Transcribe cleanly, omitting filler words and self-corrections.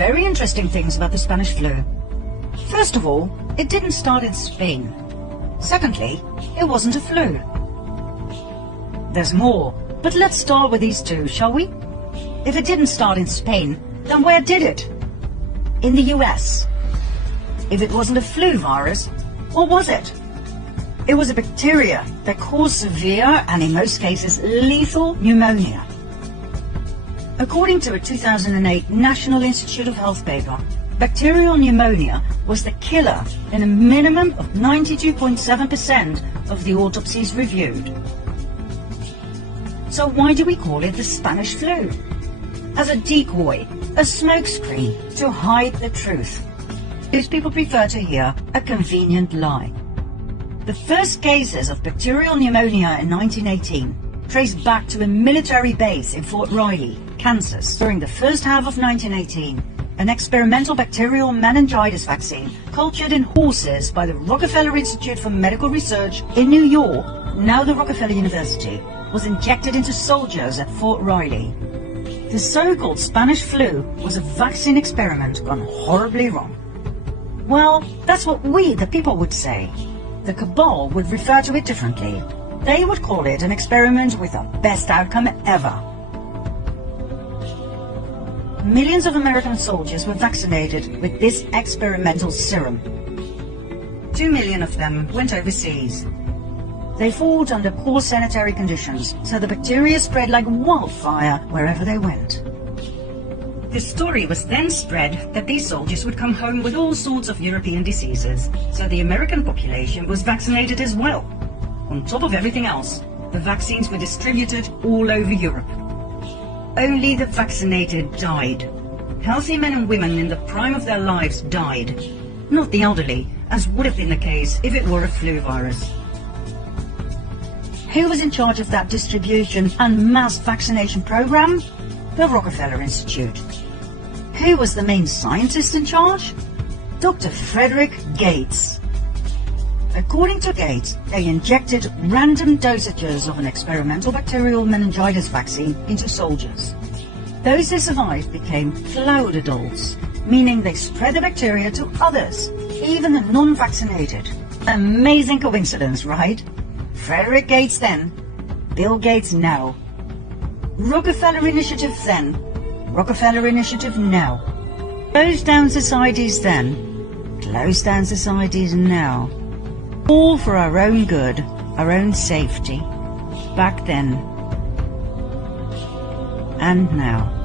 very interesting things about the Spanish flu. First of all, it didn't start in Spain. Secondly, it wasn't a flu. There's more, but let's start with these two, shall we? If it didn't start in Spain, then where did it? In the US. If it wasn't a flu virus, what was it? It was a bacteria that caused severe and in most cases lethal pneumonia. According to a 2008 National Institute of Health paper, bacterial pneumonia was the killer in a minimum of 92.7% of the autopsies reviewed. So why do we call it the Spanish flu? As a decoy, a smokescreen to hide the truth. These people prefer to hear a convenient lie. The first cases of bacterial pneumonia in 1918 traced back to a military base in Fort Riley, Kansas. During the first half of 1918, an experimental bacterial meningitis vaccine cultured in horses by the Rockefeller Institute for Medical Research in New York, now the Rockefeller University, was injected into soldiers at Fort Riley. The so-called Spanish flu was a vaccine experiment gone horribly wrong. Well, that's what we, the people, would say. The cabal would refer to it differently. They would call it an experiment with the best outcome ever. Millions of American soldiers were vaccinated with this experimental serum. 2 million of them went overseas. They fought under poor sanitary conditions, so the bacteria spread like wildfire wherever they went. The story was then spread that these soldiers would come home with all sorts of European diseases, so the American population was vaccinated as well. On top of everything else, the vaccines were distributed all over Europe. Only the vaccinated died. Healthy men and women in the prime of their lives died, not the elderly, as would have been the case if it were a flu virus. Who was in charge of that distribution and mass vaccination program? The Rockefeller Institute. Who was the main scientist in charge? Dr. Frederick Gates. According to Gates, they injected random dosages of an experimental bacterial meningitis vaccine into soldiers. Those who survived became cloud adults, meaning they spread the bacteria to others, even the non-vaccinated. Amazing coincidence, right? Frederick Gates then, Bill Gates now. Rockefeller Initiative then, Rockefeller Initiative now. Closed down societies then, closed down societies now. All for our own good, our own safety. Back then and now.